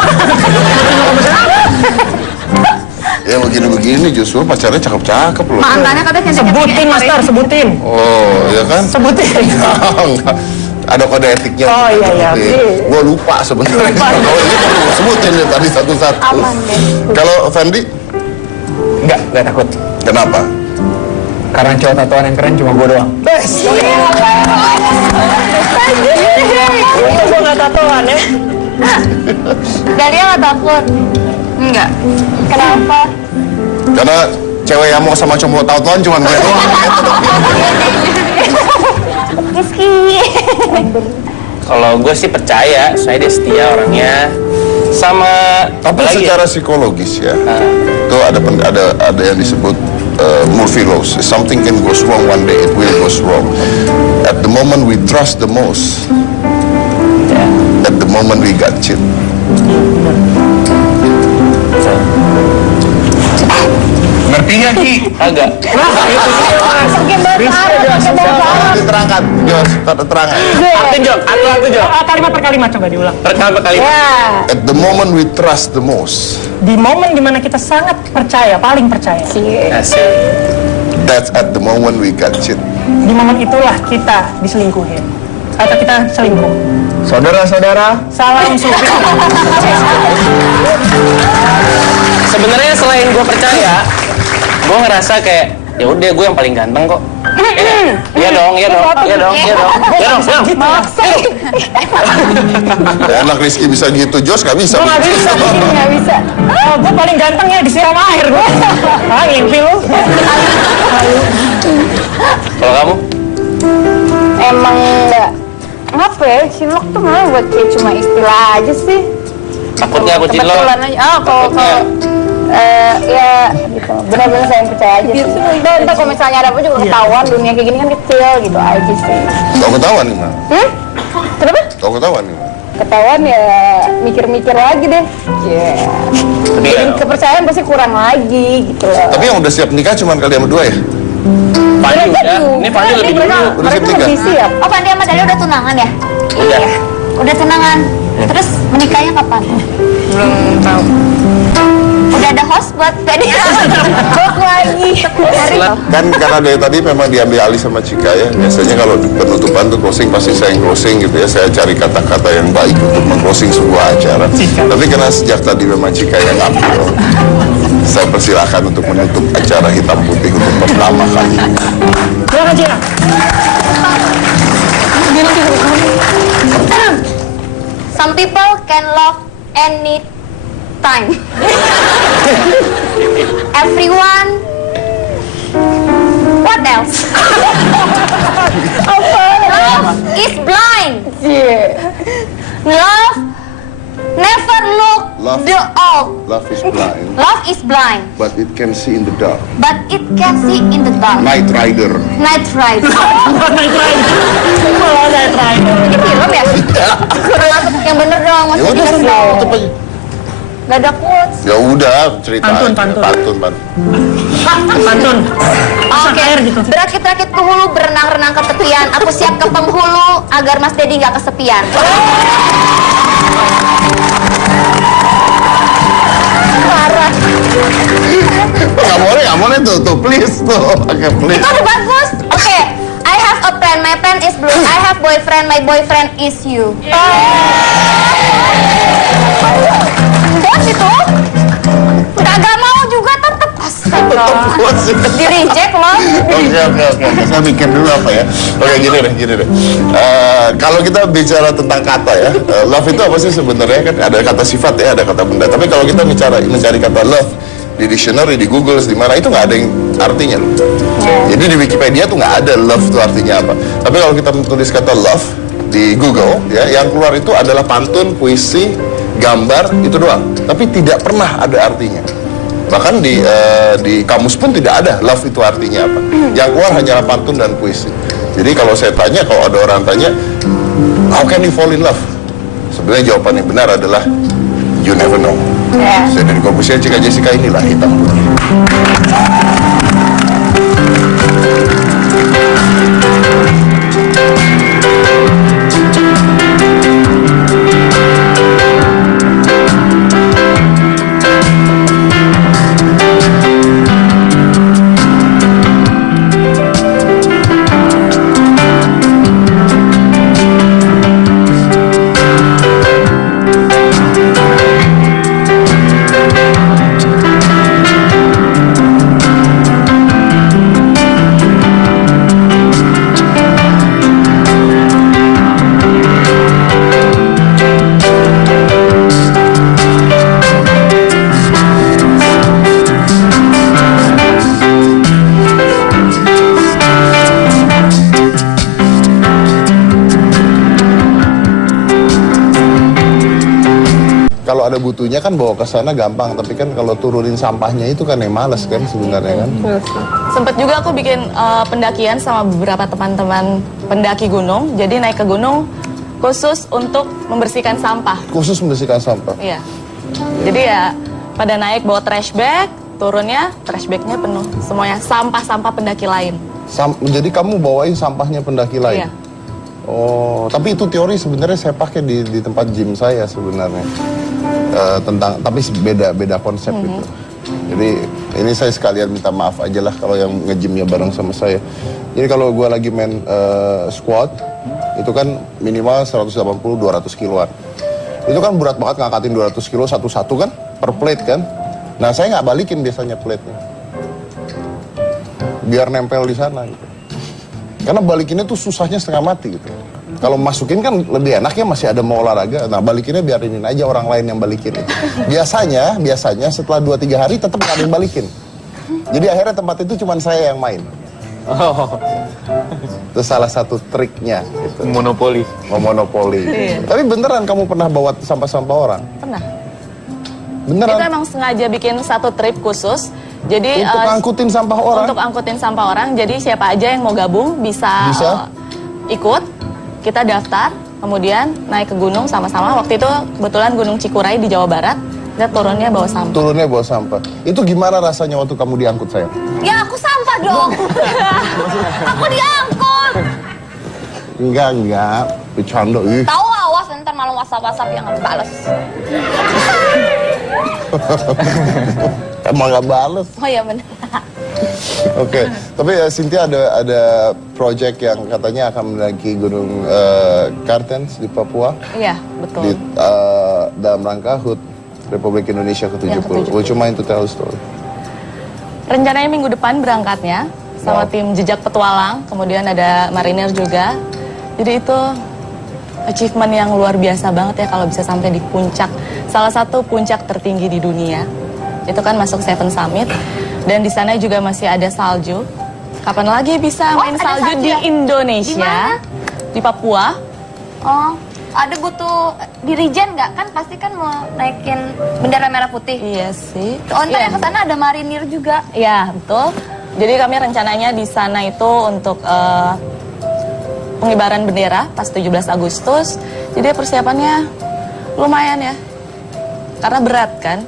Ya begini-begini Joshua pacarnya cakep-cakep loh. Mantannya katanya Sebutin, Master, sebutin. Oh, ya kan? Sebutin. Enggak. Ada kode etiknya. Oh, iya. Gue lupa sebenarnya. Kalau ini perlu sebutin ya tadi satu-satu. Aman deh. Kalau Fendi, Enggak takut. kenapa? Karena cowok tatoan yang keren cuma gue doang. Itu gue nggak tatoan ya. Dalia nggak takut? Enggak. Kenapa? Karena cewek yang mau sama cowok tatoan cuma gue doang. Rizky. Kalau gue sih percaya, saya dia setia orangnya. Sama Tapi apalagi secara psikologis ya, itu ada yang disebut Murphy laws. Something can goes wrong one day, it will goes wrong. At the moment we trust the most, at the moment we got cheat. Ngerti gak Ki? agak. Pakai bahasa Arab, pakai bahasa Arab. Diterangkan, Jos, terangkan. Arti Jok, arti Jok. Kalimat per kalimat coba diulang. Pertama kali. Ya. At the moment we trust the most, Di momen dimana kita sangat percaya, paling percaya. Asik. that's at the moment we got cheat. Di momen itulah kita diselingkuhin. Atau kita selingkuh. Saudara-saudara, Salam supir. Sebenarnya selain gue percaya, gue ngerasa kayak ya udah gue yang paling ganteng kok. Iya dong. Maksa. Ya, anak Rizky bisa gitu, Jos nggak bisa. Gue nggak bisa. Nggak bisa. Oh, gue paling ganteng ya disiram air gue. Ah, ngimpi lu. Kalau kamu? Emang nggak apa ya, cinlok tuh malah buat kayak cuma istilah aja sih. Takutnya aku cinlok. Kebetulan aja. Kalau ya gitu. Benar-benar saya percaya aja sih. Entah kalau misalnya ada apa juga ketahuan, dunia kayak gini kan kecil gitu aja sih. Tahu ketahuan nih, Mas. Kenapa? Tahu ketahuan nih, Mas. Ketahuan ya mikir-mikir lagi deh. Ya. Tapi Jadi kepercayaan pasti kurang lagi gitu loh. Tapi yang udah siap nikah cuma kalian berdua ya? Fandi udah. Ini Fandi lebih dulu. Udah siap Mereka nikah? lebih siap. Oh, Fandi sama Dalia udah tunangan ya? Udah. Udah tunangan. Terus menikahnya kapan? Belum tahu. Udah ada host buat tadi. Bok lagi. Kan karena dari tadi memang diambil alih sama Cika ya. Biasanya kalau di penutupan tuh closing pasti saya yang closing gitu ya. Saya cari kata-kata yang baik untuk meng-closing sebuah acara. Tapi karena sejak tadi memang Cika yang ambil, saya persilahkan untuk menutup acara hitam putih untuk pertama kali. Silakan Cina. Some people can love any time. Everyone. What else? Apa? Love is blind. Cie. Love never look Love. the old. Love is blind, Love is blind, but it can see in the dark. but it can see in the dark. Night Rider. Night Rider. Night Rider. Malah Night Rider. Ini film ya? Kurang masuk yang bener dong, Ya maksudnya udah, dikasih tahu. tutup aja. Gak ada quotes. Ya udah, cerita Pantun, aja. pantun. Pantun. Oke, air gitu. berakit-rakit ke hulu, berenang-renang ke tepian. Aku siap ke penghulu agar Mas Dedi nggak kesepian. Parah. Nggak boleh tuh, please tuh. Oke, please. Itu udah bagus. Oke, I have a friend, my friend is blue. I have boyfriend, my boyfriend is you. Bos itu nggak mau juga tetep. Astaga. Di reject loh. Oke. Saya mikir dulu apa ya. Oke, gini deh. Kalau kita bicara tentang kata ya, love itu apa sih sebenarnya? Kan ada kata sifat ya, ada kata benda. Tapi kalau kita mencari kata love di dictionary, di Google, di mana itu nggak ada yang artinya loh. Jadi di Wikipedia tuh nggak ada love itu artinya apa. Tapi kalau kita menulis kata love di Google ya, yang keluar itu adalah pantun, puisi, gambar, itu doang. Tapi tidak pernah ada artinya. Bahkan di kamus pun tidak ada love itu artinya apa. Yang keluar hanyalah pantun dan puisi. Jadi kalau saya tanya, kalau ada orang tanya, how can you fall in love? Sebenarnya jawaban yang benar adalah you never know. Saya dari komposisi Cika Jessica, inilah hitam putih. Kalau ada butuhnya kan bawa ke sana gampang, tapi kan kalau turunin sampahnya itu kan yang males kan sebenarnya kan. Sempet juga aku bikin pendakian sama beberapa teman-teman pendaki gunung. Jadi naik ke gunung khusus untuk membersihkan sampah. Khusus membersihkan sampah. Iya. Jadi ya pada naik bawa trash bag, turunnya trash bagnya penuh. Semuanya sampah-sampah pendaki lain. Jadi kamu bawain sampahnya pendaki lain? Iya. Oh, tapi itu teori sebenarnya saya pakai di tempat gym saya sebenarnya. Tapi beda konsep gitu. Jadi ini saya sekalian minta maaf aja lah kalau yang nge-gymnya bareng sama saya. Jadi kalau gue lagi main squat, itu kan minimal 180-200 kiloan. Itu kan berat banget ngangkatin 200 kilo satu-satu kan, per plate kan. Nah saya nggak balikin biasanya plate-nya. Biar nempel di sana gitu. Karena balikinnya tuh susahnya setengah mati gitu. Kalau masukin kan lebih enak ya, masih ada mau olahraga. Nah balikinnya biarinin aja orang lain yang balikin itu. Biasanya setelah 2-3 hari tetap nggak ada yang balikin. Jadi akhirnya tempat itu cuma saya yang main. Oh, Itu salah satu triknya gitu. monopoli. Memonopoli. Iya. Tapi beneran kamu pernah bawa sampah-sampah orang? Pernah. Beneran? Kita emang sengaja bikin satu trip khusus. Jadi Untuk angkutin sampah orang? Untuk angkutin sampah orang. Jadi siapa aja yang mau gabung bisa? Ikut. Kita daftar, kemudian naik ke gunung sama-sama. Waktu itu kebetulan Gunung Cikuray di Jawa Barat. Kita turunnya bawa sampah. Turunnya bawa sampah. Itu gimana rasanya waktu kamu diangkut sayang? Ya aku sampah dong. Aku diangkut. Enggak. Bercanda. Tahu awas ntar malu WhatsApp yang nggak bales. Emang gak bales. Oh iya benar. Oke, tapi Cynthia ada project yang katanya akan mendaki Gunung Kartens di Papua. Iya, betul. Di, dalam rangka HUT Republik Indonesia ke-70. Yang ke-70. Would you mind to tell a story? Rencananya minggu depan berangkatnya sama Wow. tim Jejak Petualang, kemudian ada marinir juga. Jadi itu achievement yang luar biasa banget ya kalau bisa sampai di puncak, salah satu puncak tertinggi di dunia. Itu kan masuk Seven Summit dan di sana juga masih ada salju. Kapan lagi bisa main ada salju salju di ya? Indonesia? di Papua. Oh, ada butuh dirijen nggak? Kan pasti kan mau naikin bendera merah putih. Iya sih. Oh, ntar Iya. yang ke sana ada marinir juga. Ya, betul. Jadi kami rencananya di sana itu untuk pengibaran bendera pas 17 Agustus. Jadi persiapannya lumayan ya. Karena berat kan.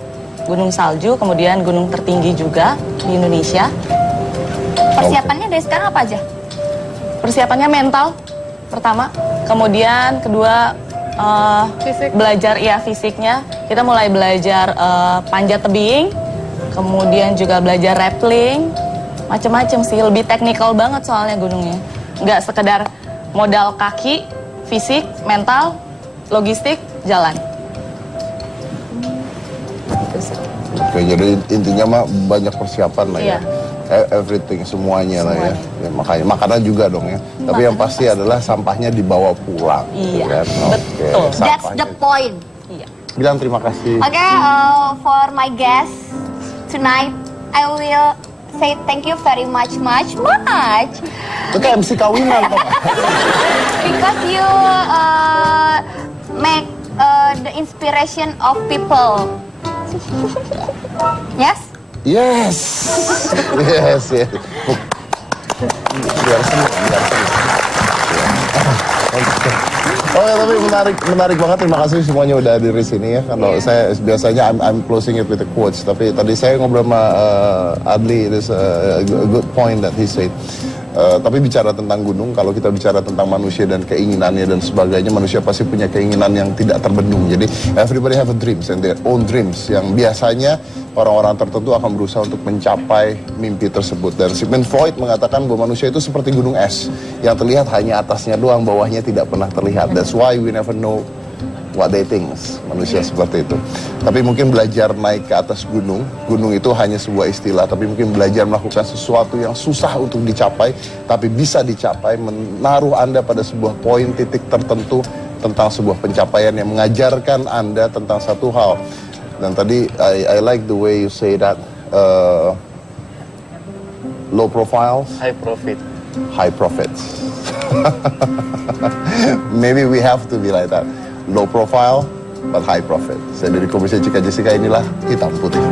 Gunung salju, kemudian gunung tertinggi juga di Indonesia. Persiapannya dari sekarang apa aja? Persiapannya mental pertama, kemudian kedua belajar ya fisiknya. Kita mulai belajar panjat tebing, kemudian juga belajar rappelling, macem-macem sih, lebih teknikal banget soalnya gunungnya. Nggak sekedar modal kaki, fisik, mental, logistik, jalan. Oke, jadi intinya mah banyak persiapan lah ya. Iya. Everything, semuanya lah ya. Ya, makanya makanan juga dong ya. Tapi yang pasti adalah sampahnya dibawa pulang. Iya, kan? betul. Oke, That's sampahnya. the point. Iya. Bilang terima kasih. Okay, for my guest tonight, I will say thank you very much. Itu kayak MC kawinan kok. Because you make the inspiration of people. Yes? Yes. Yes, yes. Biar seni. Oh ya, tapi menarik banget. Terima kasih semuanya udah hadir di sini ya. Kalau saya biasanya I'm closing it with a quotes, tapi tadi saya ngobrol sama Adli, there's a good point that he said. Tapi bicara tentang gunung, kalau kita bicara tentang manusia dan keinginannya dan sebagainya, manusia pasti punya keinginan yang tidak terbendung. Jadi everybody have a dreams and their own dreams, yang biasanya orang-orang tertentu akan berusaha untuk mencapai mimpi tersebut. Dan Sigmund Freud mengatakan bahwa manusia itu seperti gunung es, yang terlihat hanya atasnya doang, bawahnya tidak pernah terlihat. That's why we never know what they think. Manusia seperti itu. Tapi mungkin belajar naik ke atas gunung itu hanya sebuah istilah, tapi mungkin belajar melakukan sesuatu yang susah untuk dicapai, tapi bisa dicapai, menaruh Anda pada sebuah poin titik tertentu tentang sebuah pencapaian yang mengajarkan Anda tentang satu hal. Dan tadi I like the way you say that, low profiles, High profit. high profits. Maybe we have to be like that. Low profile, but high profit. Saya dari Komisi Cika Jessica, inilah Hitam Putih.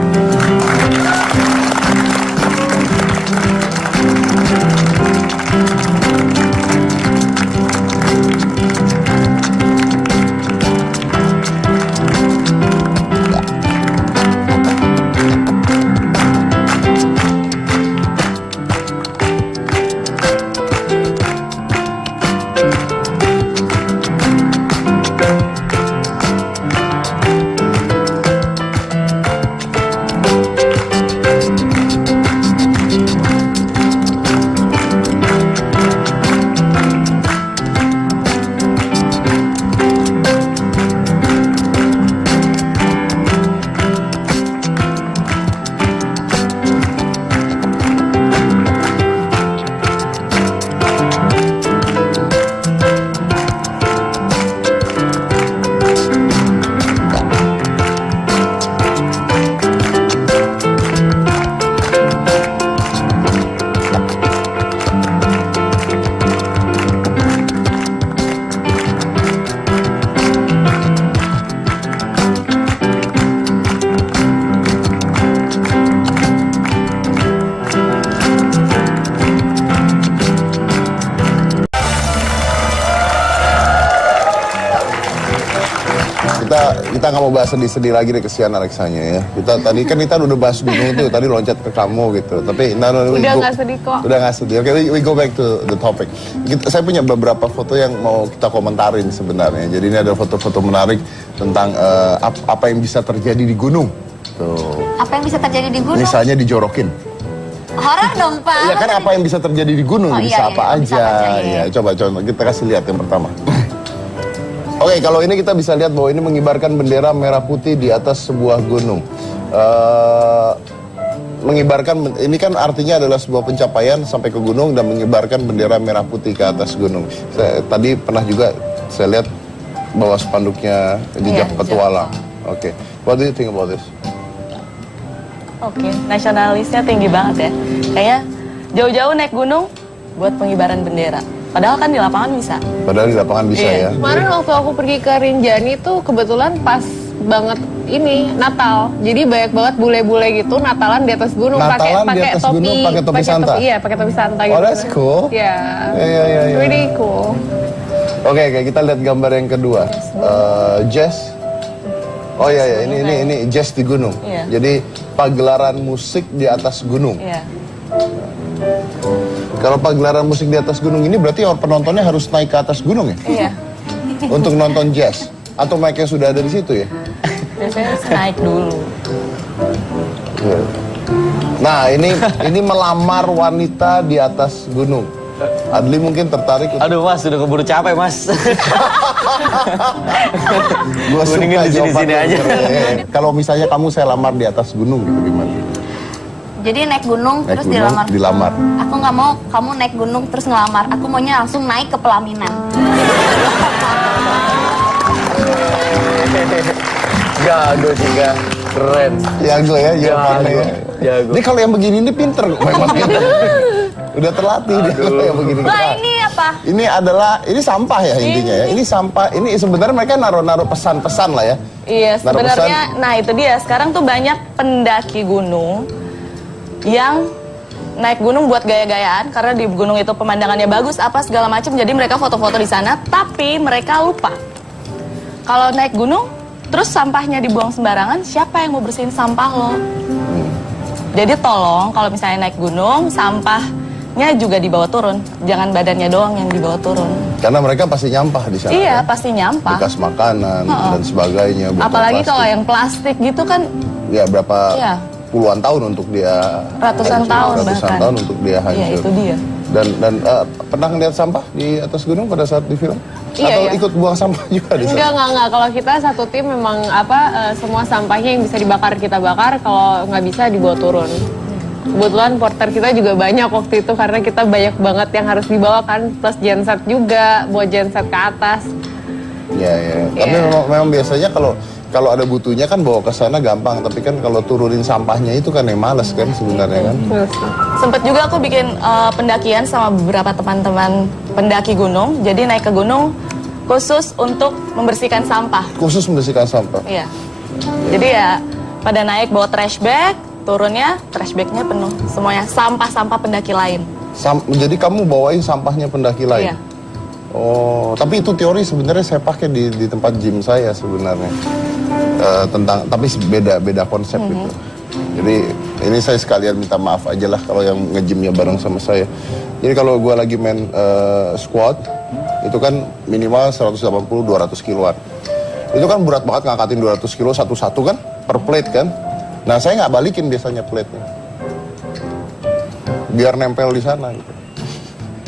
Kita nggak mau bahas sedih-sedih lagi deh, kesian Alexanya ya. Kita udah bahas gunung tuh, tadi loncat ke kamu gitu. Tapi Udah nggak sedih kok. Udah nggak sedih. Oke, we go back to the topic. Saya punya beberapa foto yang mau kita komentarin sebenarnya. Jadi ini ada foto-foto menarik tentang apa yang bisa terjadi di gunung. Tuh. Apa yang bisa terjadi di gunung? Misalnya dijorokin. Horor dong, Pak. Iya kan, apa yang bisa terjadi di gunung, Oh, bisa iya, apa iya, bisa aja. apa aja, iya. Ya, coba kita kasih lihat yang pertama. Oke, kalau ini kita bisa lihat bahwa ini mengibarkan bendera merah putih di atas sebuah gunung. Mengibarkan, ini kan artinya adalah sebuah pencapaian sampai ke gunung dan mengibarkan bendera merah putih ke atas gunung. Tadi pernah juga saya lihat bawa spanduknya jejak Iya, petualang. Oke, what do you think about this? Oke, nasionalisnya tinggi banget ya. Kayaknya jauh-jauh naik gunung buat pengibaran bendera. Padahal kan di lapangan bisa. Padahal di lapangan bisa Iya. ya. Kemarin waktu aku pergi ke Rinjani tuh kebetulan pas banget ini Natal. Jadi banyak banget bule-bule gitu Natalan di atas gunung Natalan di atas gunung pakai topi Santa? Iya, pakai topi Santa gitu. Oh, that's cool. Iya. Iya. Really cool. Oke, kita lihat gambar yang kedua. Jazz. Oh iya, ini jazz di gunung. Iya. Jadi pagelaran musik di atas gunung. Iya. Kalau pagelaran musik di atas gunung ini berarti penontonnya harus naik ke atas gunung ya? Iya. Untuk nonton jazz. Atau mereka sudah ada di situ ya? Biasanya naik dulu. Iya. Nah, ini melamar wanita di atas gunung. Adli mungkin tertarik. Aduh mas, udah keburu capek mas. Gua Mendingan suka di sini-sini jawaban aja. lu. Kalau misalnya kamu saya lamar di atas gunung gitu gimana? Jadi naik gunung Naik terus gunung, dilamar. Aku nggak mau kamu naik gunung terus ngelamar. Aku maunya langsung naik ke pelaminan. Jago sih Kak, keren. Jago ya, jawabannya ya. Jago. Ini kalau yang begini ini pinter memang pinter. Udah terlatih dia kalau yang begini. Wah, ini apa? Ini sampah ya intinya ya. Ini sampah. Ini sebenarnya mereka naruh pesan-pesan lah ya. Iya, Naruh sebenarnya, nah itu dia. Sekarang tuh banyak pendaki gunung yang naik gunung buat gaya-gayaan karena di gunung itu pemandangannya bagus apa segala macam. Jadi mereka foto-foto di sana, tapi mereka lupa kalau naik gunung terus sampahnya dibuang sembarangan, siapa yang mau bersihin sampah lo? Jadi tolong kalau misalnya naik gunung, sampahnya juga dibawa turun, jangan badannya doang yang dibawa turun. Karena mereka pasti nyampah di sana. Iya, kan? pasti nyampah. Bekas makanan dan sebagainya. botol Apalagi plastik. kalau yang plastik gitu kan, Ya berapa Iya. puluhan tahun untuk dia Ratusan hancur, tahun ratusan bahkan. tahun untuk dia hancur. Iya, itu dia. Dan pernah ngeliat sampah di atas gunung pada saat di film? Iya, Atau iya. ikut buang sampah juga di sana? Enggak. Kalau kita satu tim memang semua sampahnya yang bisa dibakar kita bakar, kalau nggak bisa dibawa turun. Kebetulan porter kita juga banyak waktu itu karena kita banyak banget yang harus dibawa kan, plus genset juga, buat genset ke atas. Ya. Tapi memang biasanya kalau ada butuhnya kan bawa ke sana gampang, tapi kan kalau turunin sampahnya itu kan yang males kan sebenarnya kan. Sempet juga aku bikin pendakian sama beberapa teman-teman pendaki gunung. Jadi naik ke gunung khusus untuk membersihkan sampah. Khusus membersihkan sampah. Iya. Jadi ya pada naik bawa trash bag, turunnya trash bagnya penuh. Semuanya sampah-sampah pendaki lain. Jadi kamu bawain sampahnya pendaki lain? Iya. Oh, tapi itu teori sebenarnya saya pakai di tempat gym saya sebenarnya. Tapi beda konsep gitu. Jadi ini saya sekalian minta maaf aja lah kalau yang nge-gymnya bareng sama saya. Jadi kalau gue lagi main squat, itu kan minimal 180-200 kiloan. Itu kan berat banget ngangkatin 200 kilo satu-satu kan, per plate kan. Nah saya nggak balikin biasanya plate-nya. Biar nempel di sana gitu.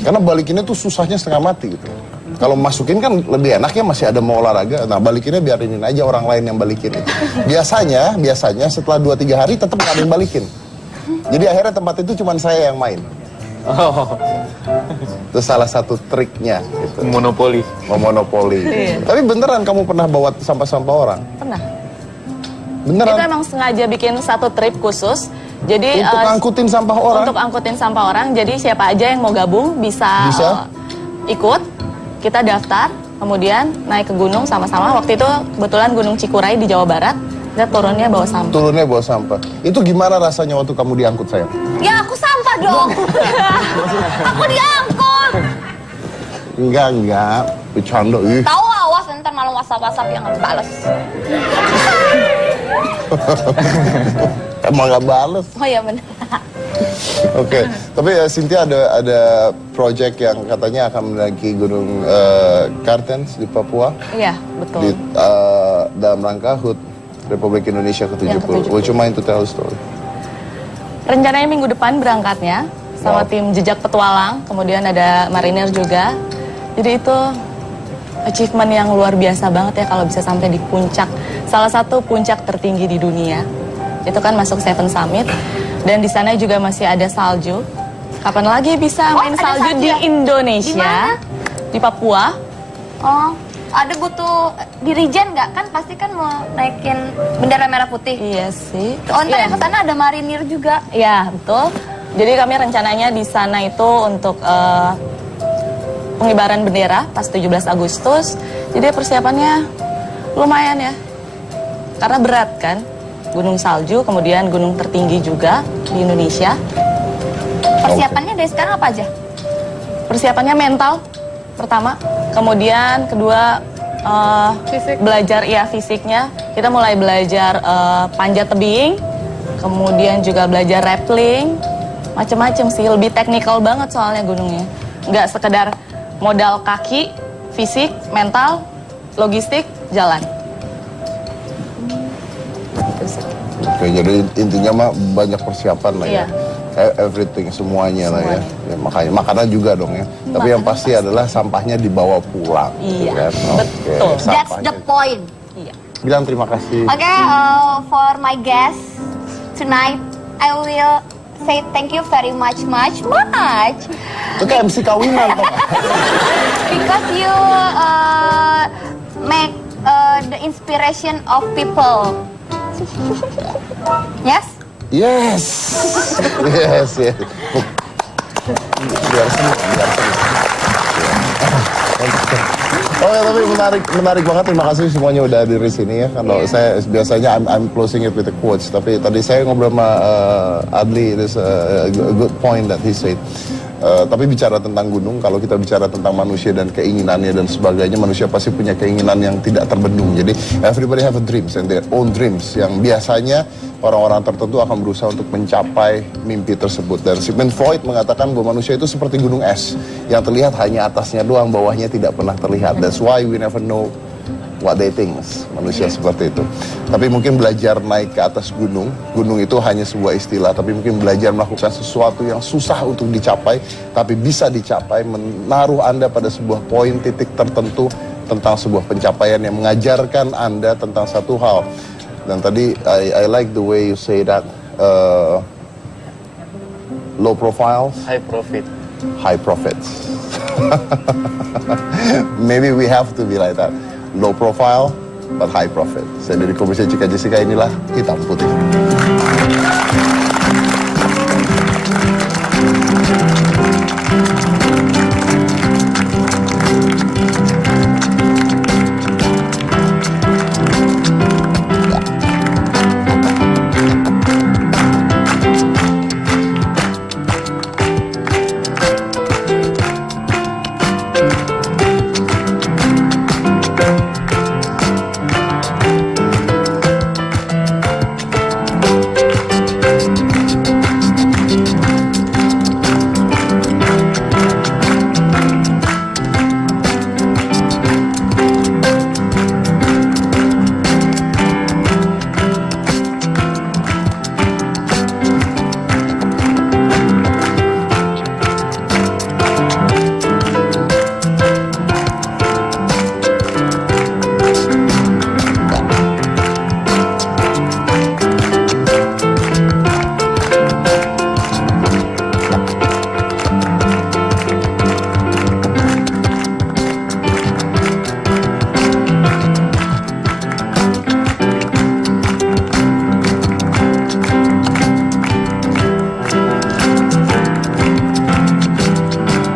Karena balikinnya tuh susahnya setengah mati gitu. Kalau masukin kan lebih enak ya, masih ada mau olahraga. Nah balikinnya biarinin aja orang lain yang balikin itu. Biasanya setelah 2-3 hari tetap nggak ada yang balikin. Jadi akhirnya tempat itu cuma saya yang main. Oh, Itu salah satu triknya gitu. monopoli. Memonopoli. Tapi beneran kamu pernah bawa sampah-sampah orang? Pernah. Beneran? Itu emang sengaja bikin satu trip khusus. Jadi Untuk angkutin sampah orang? Untuk angkutin sampah orang. Jadi siapa aja yang mau gabung bisa, ikut. Kita daftar, kemudian naik ke gunung sama-sama. Waktu itu kebetulan Gunung Cikuray di Jawa Barat. Dan turunnya bawa sampah. Turunnya bawa sampah. Itu gimana rasanya waktu kamu diangkut sayang? Ya aku sampah dong. Aku diangkut. Enggak. Bercanda. Tahu awas ntar malah WhatsApp yang nggak bales. Emang gak bales. Oh iya benar. Oke. Tapi Cynthia ada project yang katanya akan mendaki Gunung Kartens di Papua. Iya, betul. Dalam rangka HUT Republik Indonesia ke-70. Yang ke-70. Would you mind to tell a story? Rencananya minggu depan berangkatnya sama Wow. tim Jejak Petualang, kemudian ada marinir juga. Jadi itu achievement yang luar biasa banget ya kalau bisa sampai di puncak, salah satu puncak tertinggi di dunia. Itu kan masuk Seven Summit dan di sana juga masih ada salju. Kapan lagi bisa main ada salju salju di ya? Indonesia? Di Papua. Oh, ada butuh dirijen nggak? Kan pasti kan mau naikin bendera merah putih. Iya sih. Oh, ntar Iya. yang ke sana ada marinir juga. Ya, betul. Jadi kami rencananya di sana itu untuk pengibaran bendera pas 17 Agustus. Jadi persiapannya lumayan ya. Karena berat kan. Gunung salju, kemudian gunung tertinggi juga di Indonesia. Persiapannya dari sekarang apa aja? Persiapannya mental pertama, kemudian kedua belajar fisiknya. Kita mulai belajar panjat tebing, kemudian juga belajar rappelling, macem-macem sih, lebih teknikal banget soalnya gunungnya. Nggak sekedar modal kaki, fisik, mental, logistik, jalan. Oke, jadi intinya mah banyak persiapan lah ya. Iya. Everything, semuanya lah ya. Ya, makanya makanan juga dong ya. Tapi yang pasti adalah sampahnya dibawa pulang. Iya, kan? betul. Oke, That's the sampahnya. point. Iya. Bilang terima kasih. Okay, for my guest tonight, I will say thank you very much. Itu kayak MC kawinan kok. Because you make the inspiration of people. Yes? Yes. Yes, yes. Biar senang. Oh ya, tapi menarik banget. Terima kasih semuanya udah hadir di sini ya. Kalau saya biasanya I'm closing it with the quotes, tapi tadi saya ngobrol sama Adli, there's a good point that he said. Tapi bicara tentang gunung, kalau kita bicara tentang manusia dan keinginannya dan sebagainya, manusia pasti punya keinginan yang tidak terbendung. Jadi everybody have a dreams and their own dreams yang biasanya orang-orang tertentu akan berusaha untuk mencapai mimpi tersebut. Dan Sigmund Freud mengatakan bahwa manusia itu seperti gunung es yang terlihat hanya atasnya doang, bawahnya tidak pernah terlihat. That's why we never know what they think. Manusia seperti itu. Tapi mungkin belajar naik ke atas gunung itu hanya sebuah istilah, tapi mungkin belajar melakukan sesuatu yang susah untuk dicapai, tapi bisa dicapai, menaruh Anda pada sebuah poin titik tertentu tentang sebuah pencapaian yang mengajarkan Anda tentang satu hal. Dan tadi I like the way you say that low profile, High profit. high profits. Maybe we have to be like that. Low profile, but high profit. Saya dari Komisi Cika Jessica, inilah Hitam Putih.